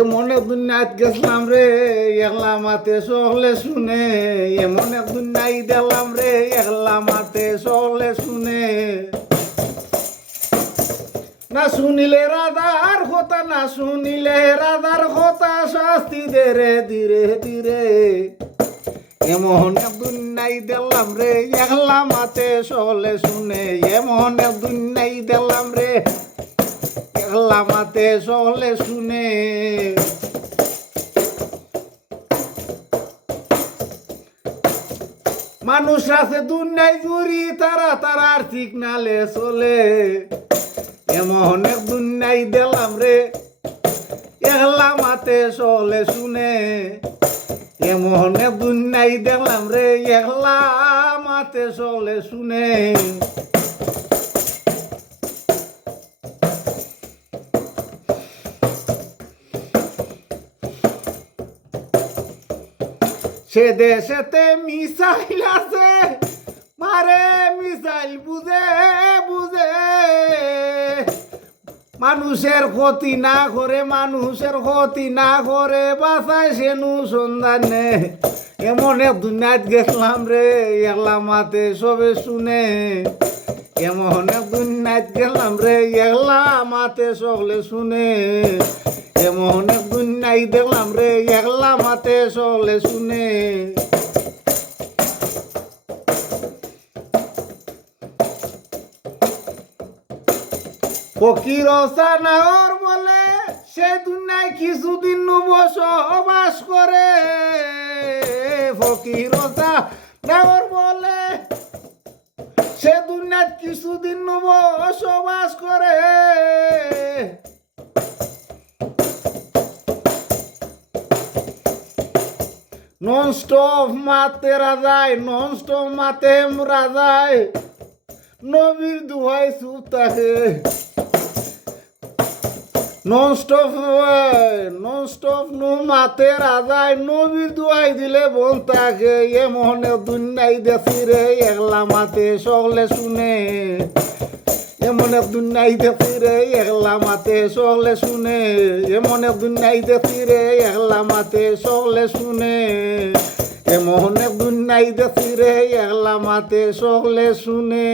এমন একদিন নাইত গেছিলাম রে একলা মাতে সকলে শুনে, এমন একদিন নাই দিলাম রে একলা মাতে সকলে শুনে। না শুনিলে রাধার কথা, না শুনিলে রাধার কথা, শাস্তি দে রে ধীরে ধীরে। এমন একদিন নাই দিলাম রে একলা মাতে সকলে শুনে, এমন একদিন নাই দিলাম রে একলা মাতে সকলে শুনে। মানুষ আছে দুনিয়ায় জুড়ি, তারা তারার ঠিক নালে চলে। এমন এক দুনিয়ায় দিলাম রে একলা মাতে চলে শুনে, এমন এক দুনিয়ায় দিলাম রে একলা মাতে চলে শুনে। সে দেশেতে মিসাইল আছে মারে মিসাইল বুঝে বুঝে, মানুষের ক্ষতি না করে, মানুষের ক্ষতি না করে বাঁচায় সেনু সন্ধানে। এমন এক দুনিয়াত গেছিলাম রে একলা মাতে সবে শুনে, এমন এক দুনিয়াত গেলাম রে একলা মাতে সকলে শুনে, এমন এক দুনিয়ায় দেখলাম রে একলা মাতে সকলে শুনে। ফকির সানাওর বলে সে দুনিয়ায় কিছুদিন বসবাস করে, ফকির সানাওর বলে সে দুনিয়ায় কিছুদিন বসবাস করে। নন স্টপ মাতে রাজায়, নন স্টপ মাতে রাজায়, নবীর দুহাই সুতাহে। নন স্টপ নো মাতে রাজায়, নবীর দুহাই দিলে বোন তাকে। এমন দুনিয়াই দেখি রে একলা মাতে সকলে শুনে, এমন এক দুনিয়াই দেখি রে একলা মাতে সকলে শুনে, এমন এক দুনিয়াই দেখি রে একলা মাতে সকলে শুনে, এমন এক দুনিয়াই দেখি রে একলা মাতে সকলে শুনে।